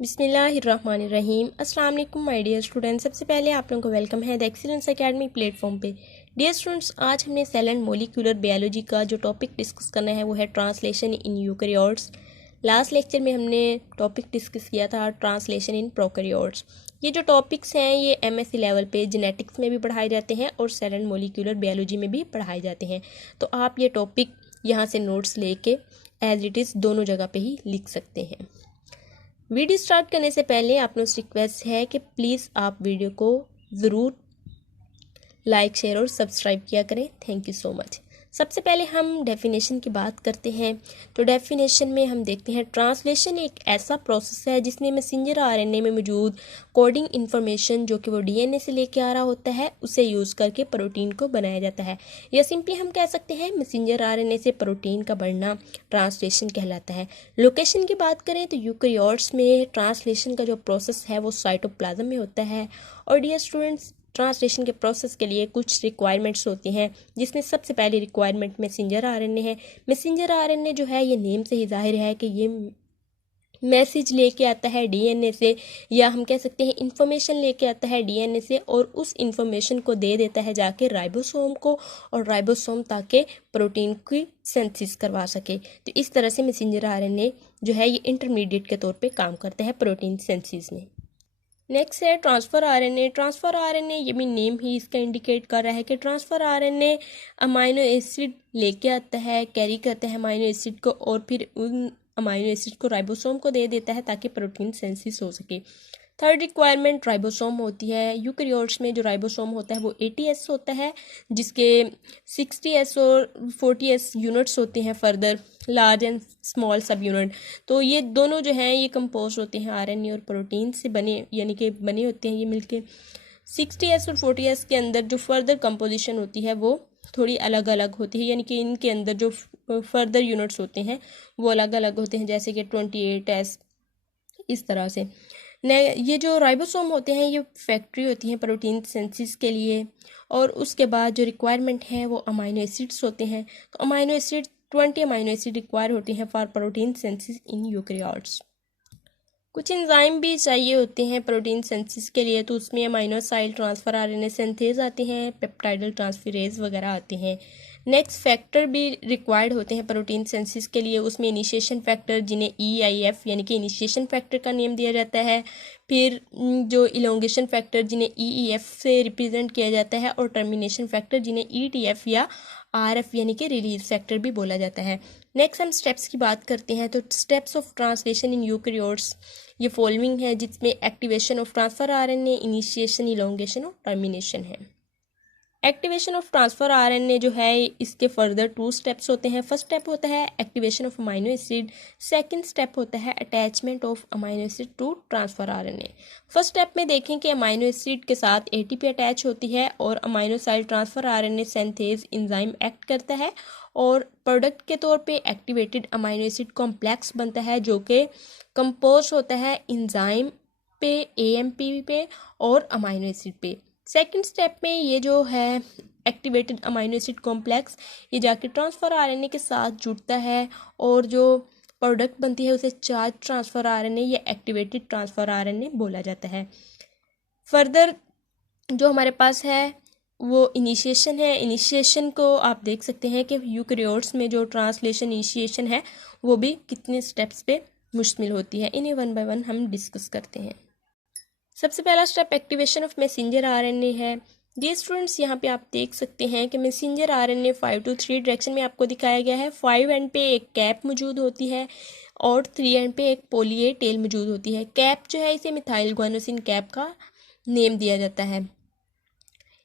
बिस्मिल्लाहिर्रहमानिर्रहीम। अस्सलाम वालेकुम माय डियर स्टूडेंट्स। सबसे पहले आप लोगों को वेलकम है द एक्सीलेंस एकेडमी प्लेटफॉर्म पे। डियर स्टूडेंट्स, आज हमने सेल एंड मोलिकुलर बायोलॉजी का जो टॉपिक डिस्कस करना है वो है translation in eukaryotes. Last lecture में हमने टॉपिक डिस्कस किया था ट्रांसलेशन इन प्रोकैरियोट्स। ये जो टॉपिक्स हैं ये एमएससी लेवल पे जेनेटिक्स में भी पढ़ाए जाते हैं और सेल एंड मोलिकुलर बायोलॉजी में भी पढ़ाए जाते हैं। तो आप ये टॉपिक यहाँ से नोट्स लेके एज इट इज़ दोनों जगह पे ही लिख सकते हैं। वीडियो स्टार्ट करने से पहले आप लोगों से रिक्वेस्ट है कि प्लीज़ आप वीडियो को ज़रूर लाइक शेयर और सब्सक्राइब किया करें। Thank you so much. सबसे पहले हम डेफिनेशन की बात करते हैं। तो डेफिनेशन में हम देखते हैं ट्रांसलेशन एक ऐसा प्रोसेस है जिसमें मैसेंजर आरएनए में मौजूद कोडिंग इन्फॉर्मेशन जो कि वो डीएनए से लेके आ रहा होता है उसे यूज़ करके प्रोटीन को बनाया जाता है, या सिंपली हम कह सकते हैं मैसेंजर आरएनए से प्रोटीन का बढ़ना ट्रांसलेशन कहलाता है। लोकेशन की बात करें तो यूकैरियोट्स में ट्रांसलेशन का जो प्रोसेस है वो साइटोप्लाज्म में होता है। और डियर स्टूडेंट्स, ट्रांसलेशन के प्रोसेस के लिए कुछ रिक्वायरमेंट्स होती हैं, जिसमें सबसे पहली रिक्वायरमेंट मैसेंजर आरएनए है। मैसेंजर आरएनए जो है ये नेम से ही जाहिर है कि ये मैसेज लेके आता है डीएनए से, या हम कह सकते हैं इंफॉर्मेशन लेके आता है डीएनए से और उस इंफॉर्मेशन को दे देता है जाके राइबोसोम को, और राइबोसोम ताकि प्रोटीन की सिंथेसिस करवा सके। तो इस तरह से मैसेंजर आरएनए जो है ये इंटरमीडिएट के तौर पे काम करता है प्रोटीन सिंथेसिस में। नेक्स्ट है ट्रांसफ़र आरएनए। ट्रांसफ़र आरएनए ये भी नेम ही इसका इंडिकेट कर रहा है कि ट्रांसफ़र आरएनए अमाइनो एसिड लेके आता है, कैरी करता है अमाइनो एसिड को, और फिर उन अमाइनो एसिड को राइबोसोम को दे देता है ताकि प्रोटीन सिंथेसिस हो सके। थर्ड रिक्वायरमेंट राइबोसोम होती है। यूकैरियोट्स में जो राइबोसोम होता है वो 80S होता है, जिसके 60S और 40S यूनिट्स होते हैं, फर्दर लार्ज एंड स्मॉल सब यूनिट। तो ये दोनों जो हैं ये कंपोज होते हैं आरएनए और प्रोटीन से बने, यानी कि बने होते हैं ये मिलके। 60S और 40S के अंदर जो फर्दर कंपोजिशन होती है वो थोड़ी अलग अलग होती है, यानी कि इनके अंदर जो फर्दर यूनिट्स होते हैं वो अलग अलग होते हैं, जैसे कि 28S, इस तरह से। ये जो राइबोसोम होते हैं ये फैक्ट्री होती हैं प्रोटीन सिंथेसिस के लिए। और उसके बाद जो रिक्वायरमेंट है वो अमाइनो एसिड्स होते हैं। तो amino acid 20 amino acid require होते हैं for protein synthesis in eukaryotes. कुछ एंजाइम भी चाहिए होते हैं प्रोटीन सिंथेसिस के लिए, तो उसमें अमाइनोसाइल ट्रांसफर आरएनए सिंथेज आते हैं, पेप्टाइडल ट्रांसफेरेज वगैरह आते हैं। नेक्स्ट फैक्टर भी रिक्वायर्ड होते हैं प्रोटीन सिंथेसिस के लिए, उसमें इनिशिएशन फैक्टर जिन्हें EIF यानी कि इनिशिएशन फैक्टर का नेम दिया जाता है, फिर जो इलोंगेशन फैक्टर जिन्हें EEF से रिप्रेजेंट किया जाता है, और टर्मिनेशन फैक्टर जिन्हें ETF या RF यानी कि रिलीज फैक्टर भी बोला जाता है। नेक्स्ट हम स्टेप्स की बात करते हैं। तो steps of translation in eukaryotes ये फॉलोइंग है, जिसमें activation of transfer RNA, initiation, elongation और टर्मिनेशन है। एक्टिवेशन ऑफ ट्रांसफर आरएनए जो है इसके फर्दर 2 स्टेप्स होते हैं। फर्स्ट स्टेप होता है activation of amino acid, second step होता है attachment of amino acid to transfer RNA. First step में देखें कि अमाइनो एसिड के साथ ATP अटैच होती है और aminoacyl transfer RNA synthetase enzyme act करता है, और प्रोडक्ट के तौर पे एक्टिवेटेड अमाइनो एसिड कॉम्प्लेक्स बनता है जो कि कंपोज होता है एंजाइम पे, AMP पे और अमाइनो एसिड पे। सेकंड स्टेप में ये जो है एक्टिवेटेड अमाइनो एसिड कॉम्प्लेक्स ये जाके ट्रांसफर आरएनए के साथ जुड़ता है, और जो प्रोडक्ट बनती है उसे चार्ज ट्रांसफर आरएनए या एक्टिवेटेड ट्रांसफर आरएनए बोला जाता है। फर्दर जो हमारे पास है वो इनिशिएशन है। इनिशिएशन को आप देख सकते हैं कि यूकैरियोट्स में जो ट्रांसलेशन इनिशिएशन है वो भी कितने स्टेप्स पे मुश्तमिल होती है, इन्हें वन बाय वन हम डिस्कस करते हैं। सबसे पहला step activation of messenger RNA है। जी स्टूडेंट्स, यहाँ पे आप देख सकते हैं कि मैसेंजर आरएनए 5 to 3 डायरेक्शन में आपको दिखाया गया है। 5 एंड पे एक कैप मौजूद होती है और 3 एंड पे एक पोली ए टेल मौजूद होती है। कैप जो है इसे मिथाइल गुआनोसिन कैप का नेम दिया जाता है।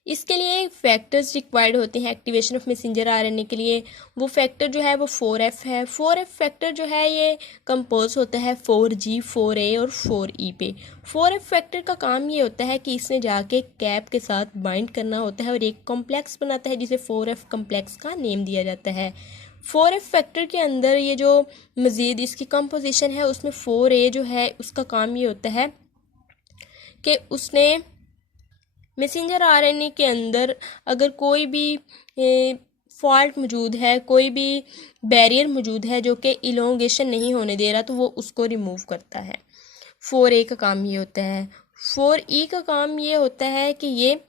इसके लिए फैक्टर्स रिक्वायर्ड होते हैं एक्टिवेशन ऑफ मैसेंजर आरएनए के लिए। वो फैक्टर जो है वो 4F है। 4F फैक्टर जो है ये कंपोज होता है 4G, 4A और 4E पे। 4F फैक्टर का काम ये होता है कि इसने जाके कैप के साथ बाइंड करना होता है और एक कॉम्प्लेक्स बनाता है जिसे 4F कॉम्प्लेक्स का नेम दिया जाता है। 4F फैक्टर के अंदर ये जो मज़ीद इसकी कंपोजिशन है उसमें 4A जो है उसका काम ये होता है कि उसने मैसेंजर आरएनए के अंदर अगर कोई भी फॉल्ट मौजूद है, कोई भी बैरियर मौजूद है जो कि इलोंगेशन नहीं होने दे रहा, तो वो उसको रिमूव करता है। 4A का काम ये होता है। 4E का काम ये होता है कि ये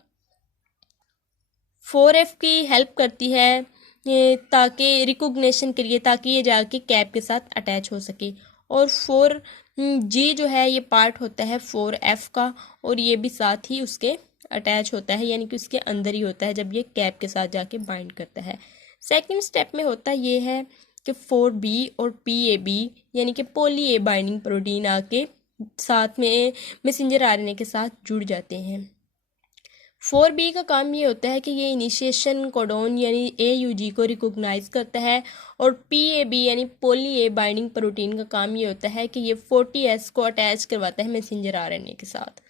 4F की हेल्प करती है ताकि रिकॉग्निशन के लिए, ताकि ये जाके कैप के साथ अटैच हो सके। और 4G जो है ये पार्ट होता है 4F का, और ये भी साथ ही उसके अटैच होता है, यानी कि उसके अंदर ही होता है जब ये कैप के साथ जाके बाइंड करता है। सेकंड स्टेप में होता ये है कि 4B और PAB यानी कि पॉली ए बाइंडिंग प्रोटीन आके साथ में मैसेंजर आरएनए के साथ जुड़ जाते हैं। 4B का काम ये होता है कि ये इनिशिएशन कोडोन यानी AUG को रिकॉग्नाइज करता है, और PAB यानी पॉली ए बाइंडिंग प्रोटीन का काम ये होता है कि ये 40S को अटैच करवाता है मैसेंजर आरएनए के साथ।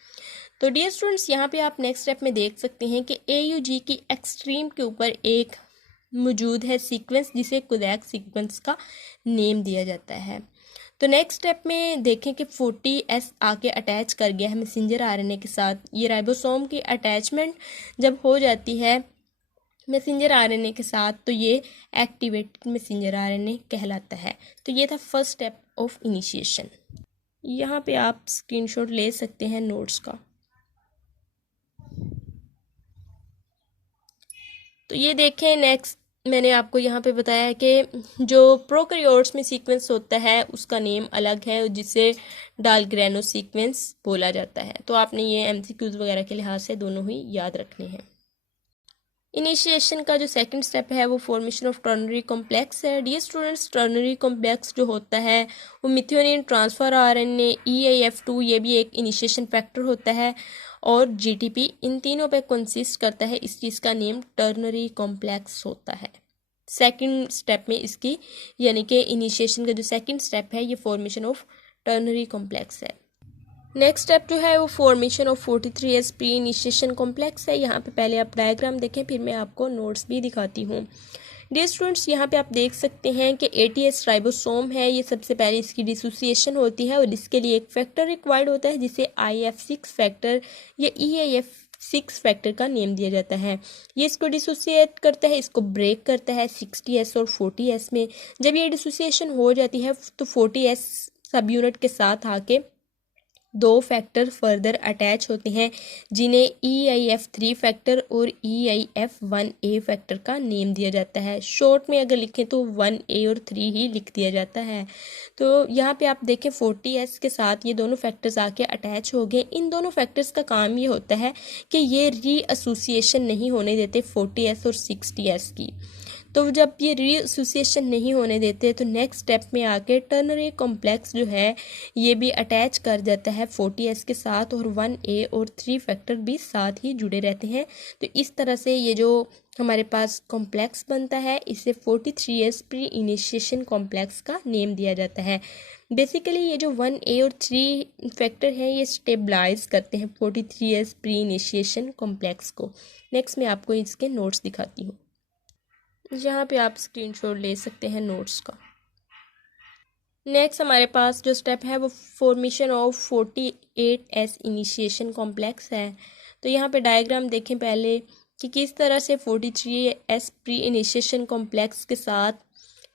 तो डियर स्टूडेंट्स, यहाँ पे आप नेक्स्ट स्टेप में देख सकते हैं कि AUG की एक्सट्रीम के ऊपर एक मौजूद है सीक्वेंस जिसे कोडैक सीक्वेंस का नेम दिया जाता है। तो नेक्स्ट स्टेप में देखें कि 40S आके अटैच कर गया है मैसेंजर आरएनए के साथ। ये राइबोसोम की अटैचमेंट जब हो जाती है मैसेंजर आरएनए के साथ तो ये एक्टिवेटेड मैसेंजर आरएनए कहलाता है। तो ये था फर्स्ट स्टेप ऑफ इनिशिएशन। यहाँ पे आप स्क्रीनशॉट ले सकते हैं नोट्स का। तो ये देखें, नेक्स्ट मैंने आपको यहाँ पे बताया है कि जो प्रोकैरियोट्स में सीक्वेंस होता है उसका नेम अलग है, जिसे डालग्रेनो सीक्वेंस बोला जाता है। तो आपने ये MCQs वगैरह के लिहाज से दोनों ही याद रखने हैं। इनिशिएशन का जो सेकंड स्टेप है वो फॉर्मेशन ऑफ टर्नरी कॉम्प्लेक्स है। डियर स्टूडेंट्स, टर्नरी कॉम्प्लेक्स जो होता है वो मिथ्योनिन ट्रांसफर RNA EAF2 ये भी एक इनिशिएशन फैक्टर होता है, और GTP इन तीनों पे कंसिस्ट करता है। इस चीज़ का नेम टर्नरी कॉम्प्लेक्स होता है। सेकंड स्टेप में इसकी यानी कि इनिशिएशन का जो सेकंड स्टेप है ये फॉर्मेशन ऑफ टर्नरी कॉम्प्लेक्स है। नेक्स्ट स्टेप जो है वो formation of 43S pre initiation complex है। यहाँ पे पहले आप डायग्राम देखें, फिर मैं आपको नोट्स भी दिखाती हूँ। डियर स्टूडेंट्स, यहाँ पे आप देख सकते हैं कि 80S राइबोसोम है, ये सबसे पहले इसकी डिसोसिएशन होती है, और इसके लिए एक फैक्टर रिक्वायर्ड होता है जिसे IF6 फैक्टर या EAF6 फैक्टर का नेम दिया जाता है। ये इसको डिसोसिएट करता है, इसको ब्रेक करता है 60S और 40S में। जब ये डिसोसिएशन हो जाती है तो 40S सब यूनिट के साथ आके दो फैक्टर फर्दर अटैच होते हैं जिन्हें EIF3 फैक्टर और EIF1A फैक्टर का नेम दिया जाता है। शॉर्ट में अगर लिखें तो 1A और 3 ही लिख दिया जाता है। तो यहाँ पे आप देखें 40S के साथ ये दोनों फैक्टर्स आके अटैच हो गए। इन दोनों फैक्टर्स का काम ये होता है कि ये रीएसोसिएशन नहीं होने देते 40S और 60S की। तो जब ये रीएसोसिएशन नहीं होने देते तो नेक्स्ट स्टेप में आके टर्नरी कॉम्प्लेक्स जो है ये भी अटैच कर जाता है 40S के साथ, और 1A और 3 फैक्टर भी साथ ही जुड़े रहते हैं। तो इस तरह से ये जो हमारे पास कॉम्प्लेक्स बनता है इसे 43S प्री इनिशिएशन कॉम्प्लेक्स का नेम दिया जाता है। बेसिकली ये जो 1A और 3 फैक्टर हैं ये स्टेबलाइज करते हैं 43S प्री इनिशिएशन कॉम्प्लेक्स को। नेक्स्ट मैं आपको इसके नोट्स दिखाती हूँ। यहाँ पे आप स्क्रीनशॉट ले सकते हैं नोट्स का। नेक्स्ट हमारे पास जो स्टेप है वो formation of 48S initiation complex है। तो यहाँ पे डायग्राम देखें पहले कि किस तरह से 43S प्री इनिशिएशन कॉम्प्लेक्स के साथ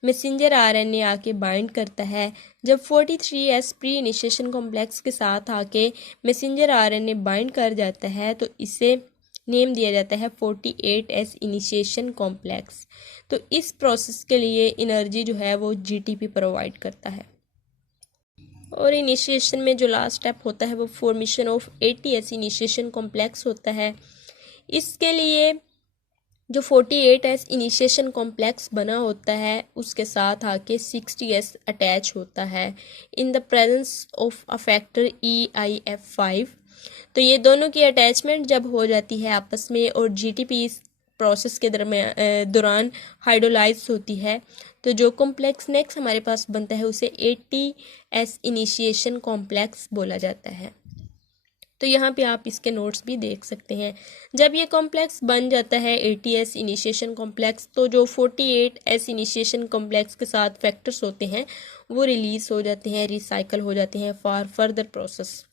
मैसेंजर RNA आके बाइंड करता है। जब 43S प्री इनिशिएशन कॉम्प्लेक्स के साथ आके मैसेंजर RNA बाइंड कर जाता है तो इसे नेम दिया जाता है 48S इनिशिएशन कॉम्प्लेक्स। तो इस प्रोसेस के लिए एनर्जी जो है वो GTP प्रोवाइड करता है। और इनिशिएशन में जो लास्ट स्टेप होता है वो formation of 80S initiation complex होता है। इसके लिए जो 48S इनिशिएशन कॉम्प्लेक्स बना होता है उसके साथ आके 60S अटैच होता है in the presence of a factor EIF5। तो ये दोनों की अटैचमेंट जब हो जाती है आपस में और GTP इस प्रोसेस के दौरान हाइड्रोलाइज होती है तो जो कॉम्प्लेक्स नेक्स्ट हमारे पास बनता है उसे 80S इनिशिएशन कॉम्प्लेक्स बोला जाता है। तो यहाँ पे आप इसके नोट्स भी देख सकते हैं। जब ये कॉम्प्लेक्स बन जाता है 80S इनिशिएशन कॉम्प्लेक्स तो जो 48S इनिशिएशन कॉम्प्लेक्स के साथ फैक्टर्स होते हैं वो रिलीज हो जाते हैं, रिसाइकल हो जाते हैं फॉर फर्दर प्रोसेस।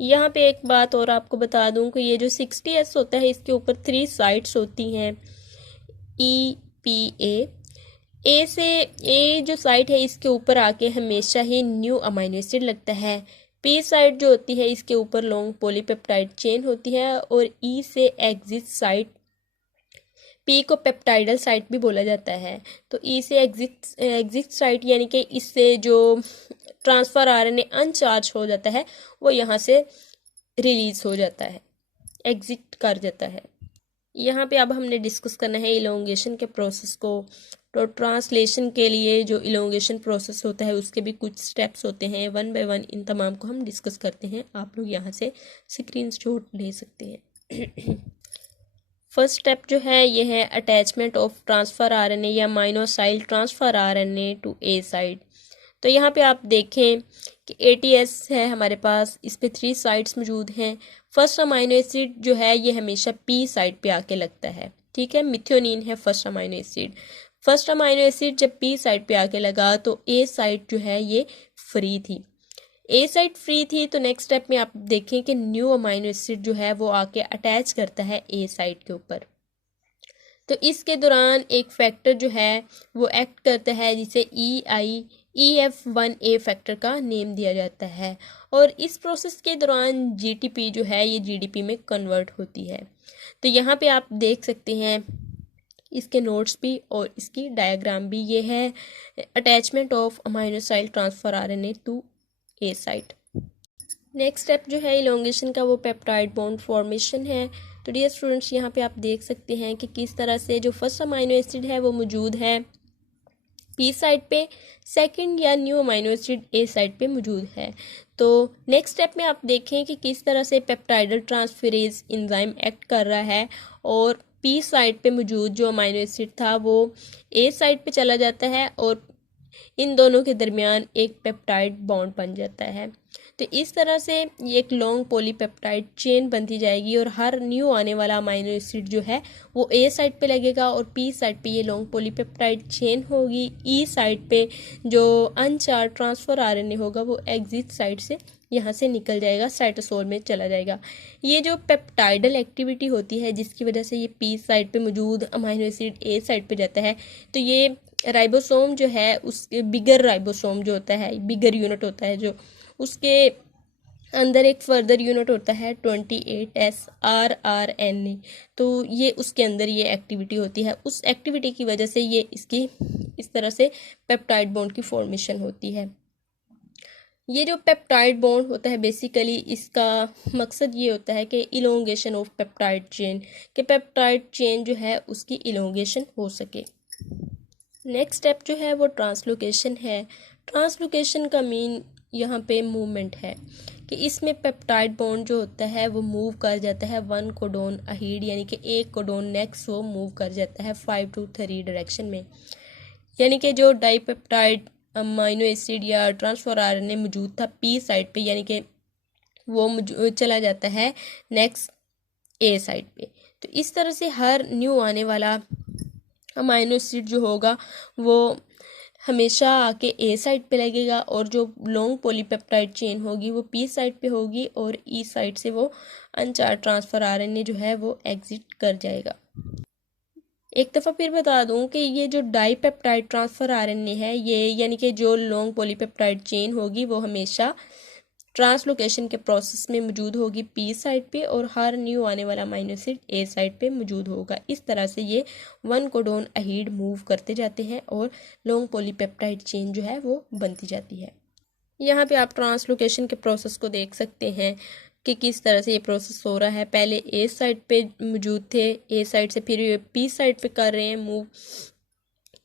यहाँ पे एक बात और आपको बता दूं कि ये जो 60S होता है इसके ऊपर 3 साइट्स होती हैं EPA, ए जो साइट है इसके ऊपर आके हमेशा ही न्यू अमाइनो एसिड लगता है। पी साइट जो होती है इसके ऊपर लॉन्ग पॉलीपेप्टाइड चेन होती है, और ई से एग्जिट साइट, पी को पेप्टाइडल साइट भी बोला जाता है। तो ई से एग्जिट साइट यानी कि इससे जो ट्रांसफर आरएनए अनचार्ज हो जाता है वो यहाँ से रिलीज हो जाता है, एग्जिट कर जाता है। यहाँ पे अब हमने डिस्कस करना है इलोंगेशन के प्रोसेस को। तो ट्रांसलेशन के लिए जो इलोंगेशन प्रोसेस होता है उसके भी कुछ स्टेप्स होते हैं, वन बाय वन इन तमाम को हम डिस्कस करते हैं। आप लोग यहाँ से स्क्रीनशॉट ले सकते हैं। फर्स्ट स्टेप जो है ये है अटैचमेंट ऑफ ट्रांसफर आरएनए या aminoacyl transfer RNA to A site. तो यहाँ पे आप देखें कि एटीएस है हमारे पास, इस पे 3 साइट्स मौजूद हैं। फर्स्ट अमाइनो एसिड जो है ये हमेशा पी साइट पे आके लगता है, ठीक है। मिथ्योनिन है first amino acid. First amino acid जब पी साइट पे आके लगा तो ए साइट जो है ये फ्री थी। ए साइट फ्री थी तो नेक्स्ट स्टेप में आप देखें कि न्यू अमाइनो एसिड जो है वो आके अटैच करता है ए साइट के ऊपर। तो इसके दौरान एक फैक्टर जो है वो एक्ट करता है जिसे EF1A फैक्टर का नेम दिया जाता है, और इस प्रोसेस के दौरान जीटीपी जो है ये जीडीपी में कन्वर्ट होती है। तो यहाँ पे आप देख सकते हैं इसके नोट्स भी और इसकी डायग्राम भी। ये है attachment of aminoacyl transfer RNA to A site. Next step जो है इलोंगेशन का वो पेप्टाइड बॉन्ड फॉर्मेशन है। तो डियर स्टूडेंट्स यहाँ पे आप देख सकते हैं कि किस तरह से जो फर्स्ट अमाइनो एसिड है वो मौजूद है पी साइड पे, सेकंड या new amino acid A side पे मौजूद है। तो नेक्स्ट स्टेप में आप देखें कि किस तरह से पेप्टाइडल ट्रांसफेरेज एंजाइम एक्ट कर रहा है, और पी साइड पे मौजूद जो अमाइनो एसिड था वो ए साइड पे चला जाता है और इन दोनों के दरमियान एक पेप्टाइड बॉन्ड बन जाता है। तो इस तरह से ये एक लॉन्ग पॉलीपेप्टाइड चेन बनती जाएगी, और हर न्यू आने वाला अमाइनो एसिड जो है वो ए साइड पे लगेगा और पी साइड पे ये लॉन्ग पॉलीपेप्टाइड चेन होगी। ई साइड पे जो अनचार्ज ट्रांसफर आरएनए होगा वो एग्जिट साइड से यहाँ से निकल जाएगा, साइटोसोल में चला जाएगा। ये जो पेप्टाइडल एक्टिविटी होती है जिसकी वजह से ये पी साइड पे मौजूद अमाइनो एसिड ए साइड पे जाता है, तो ये राइबोसोम जो है उसके बिगर राइबोसोम जो होता है, बिगर यूनिट होता है जो, उसके अंदर एक फर्दर यूनिट होता है 28S rRNA। तो ये उसके अंदर ये एक्टिविटी होती है, उस एक्टिविटी की वजह से ये इसकी इस तरह से पेप्टाइड बॉन्ड की फॉर्मेशन होती है। ये जो पेप्टाइड बॉन्ड होता है बेसिकली इसका मकसद ये होता है कि इलोंगेशन ऑफ पेप्टाइड चेन, कि पेप्टाइड चेन जो है उसकी इलोंगेशन हो सके। नेक्स्ट स्टेप जो है वो ट्रांसलोकेशन है। ट्रांसलोकेशन का मीन यहाँ पे मूवमेंट है कि इसमें पेप्टाइड बॉन्ड जो होता है वो मूव कर जाता है 1 कोडोन अहीड, यानी कि एक कोडोन नेक्स्ट वो मूव कर जाता है 5 to 3 डायरेक्शन में। यानी कि जो डाइपेप्टाइड अमाइनो एसिड या ट्रांसफर आरएनए मौजूद था पी साइड पे, यानी कि वो चला जाता है नेक्स्ट ए साइड पे। तो इस तरह से हर न्यू आने वाला अमाइनो एसिड जो होगा वो हमेशा आके ए साइड पे लगेगा, और जो लॉन्ग पॉलीपेप्टाइड चेन होगी वो पी साइड पे होगी, और ई साइड से वो अनचार्ज ट्रांसफर आरएनए जो है वो एग्जिट कर जाएगा। एक दफ़ा फिर बता दूं कि ये जो डाइपेप्टाइड ट्रांसफर आरएनए है ये, यानी कि जो लॉन्ग पॉलीपेप्टाइड चेन होगी वो हमेशा ट्रांसलोकेशन के प्रोसेस में मौजूद होगी पी साइड पे, और हर न्यू आने वाला अमाइनो एसिड ए साइड पे मौजूद होगा। इस तरह से ये 1 कोडोन अहीड मूव करते जाते हैं और लॉन्ग पॉलीपेप्टाइड चेन जो है वो बनती जाती है। यहाँ पे आप ट्रांसलोकेशन के प्रोसेस को देख सकते हैं कि किस तरह से ये प्रोसेस हो रहा है। पहले ए साइड पे मौजूद थे, ए साइड से फिर ये पी साइड पे कर रहे हैं मूव,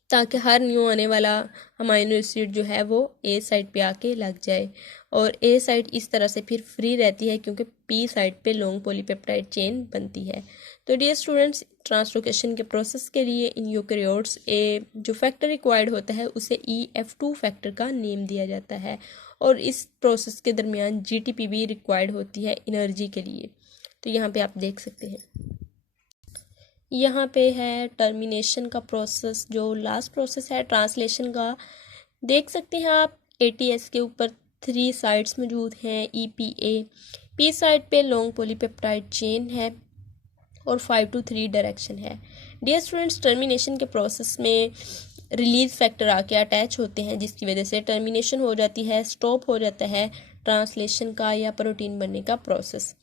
ताकि हर न्यू आने वाला अमाइनो एसिड जो है वो ए साइड पे आके लग जाए, और ए साइड इस तरह से फिर फ्री रहती है क्योंकि पी साइड पे लॉन्ग पॉलीपेप्टाइड चेन बनती है। तो डियर स्टूडेंट्स, ट्रांसलोकेशन के प्रोसेस के लिए इन यूकैरियोट्स जो फैक्टर रिक्वायर्ड होता है उसे EF2 फैक्टर का नेम दिया जाता है, और इस प्रोसेस के दरमियान जीटीपी भी रिक्वायर्ड होती है एनर्जी के लिए। तो यहाँ पे आप देख सकते हैं, यहाँ पे है टर्मिनेशन का प्रोसेस, जो लास्ट प्रोसेस है ट्रांसलेशन का। देख सकते हैं आप ATS के ऊपर 3 साइड्स मौजूद हैं EPA। पी साइड पे लॉन्ग पॉलीपेप्टाइड चेन है और 5 to 3 डायरेक्शन है। डियर स्टूडेंट्स, टर्मिनेशन के प्रोसेस में रिलीज फैक्टर आके अटैच होते हैं, जिसकी वजह से टर्मिनेशन हो जाती है, स्टॉप हो जाता है ट्रांसलेशन का या प्रोटीन बनने का प्रोसेस।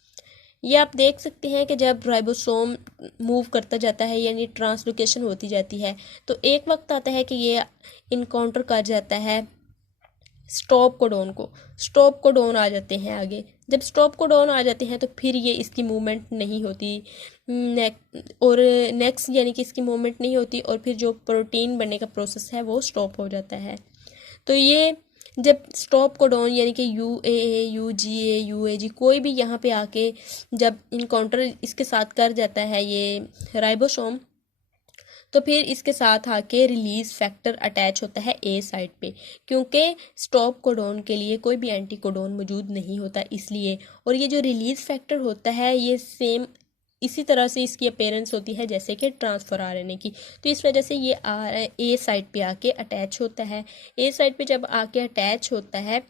ये आप देख सकते हैं कि जब राइबोसोम मूव करता जाता है यानी ट्रांसलोकेशन होती जाती है, तो एक वक्त आता है कि ये इनकाउंटर कर जाता है स्टॉप कोडोन को। स्टॉप कोडोन आ जाते हैं आगे। जब स्टॉप कोडोन आ जाते हैं तो फिर ये इसकी मूवमेंट नहीं होती और नेक्स्ट यानी कि इसकी मूवमेंट नहीं होती, और फिर जो प्रोटीन बनने का प्रोसेस है वो स्टॉप हो जाता है। तो ये जब स्टॉप कोडोन यानी कि UAA, UAG कोई भी यहाँ पे आके जब इनकाउंटर इसके साथ कर जाता है ये राइबोसोम, तो फिर इसके साथ आके रिलीज फैक्टर अटैच होता है ए साइड पे, क्योंकि स्टॉप कोडोन के लिए कोई भी एंटी कोडोन मौजूद नहीं होता इसलिए। और ये जो रिलीज फैक्टर होता है ये सेम इसी तरह से इसकी अपीयरेंस होती है जैसे कि ट्रांसफर RNA की। तो इस वजह से ये ए साइड पे आके अटैच होता है। ए साइड पे जब आके अटैच होता है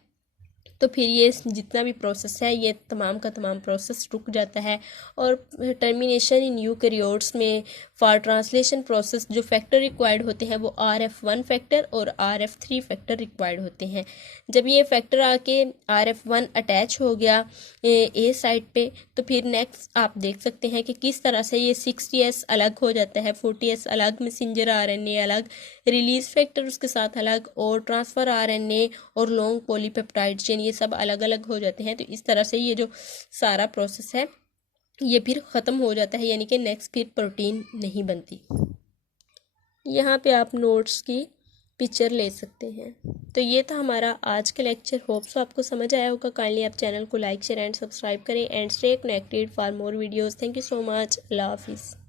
तो फिर ये जितना भी प्रोसेस है ये तमाम का तमाम प्रोसेस रुक जाता है। और टर्मिनेशन इन यूकैरियोट्स में फॉर ट्रांसलेशन प्रोसेस जो फैक्टर रिक्वायर्ड होते हैं वो RF1 फैक्टर और RF3 फैक्टर रिक्वायर्ड होते हैं। जब ये फैक्टर आके RF1 अटैच हो गया ए साइड पे, तो फिर नेक्स्ट आप देख सकते हैं कि किस तरह से ये 60S अलग हो जाता है, 40S अलग, मैसेंजर RNA अलग, रिलीज फैक्टर उसके साथ अलग, और ट्रांसफर RNA और लॉन्ग पॉलीपेप्टाइड चेन ये सब अलग अलग हो जाते हैं। तो इस तरह से ये जो सारा प्रोसेस है ये फिर ख़त्म हो जाता है, यानी कि नेक्स्ट फिर प्रोटीन नहीं बनती। यहाँ पे आप नोट्स की पिक्चर ले सकते हैं। तो ये था हमारा आज का लेक्चर। होप्स आपको समझ आया होगा। काइंडली आप चैनल को लाइक शेयर एंड सब्सक्राइब करें and stay connected for more videos. Thank you so much. अल्लाह हाफिज़।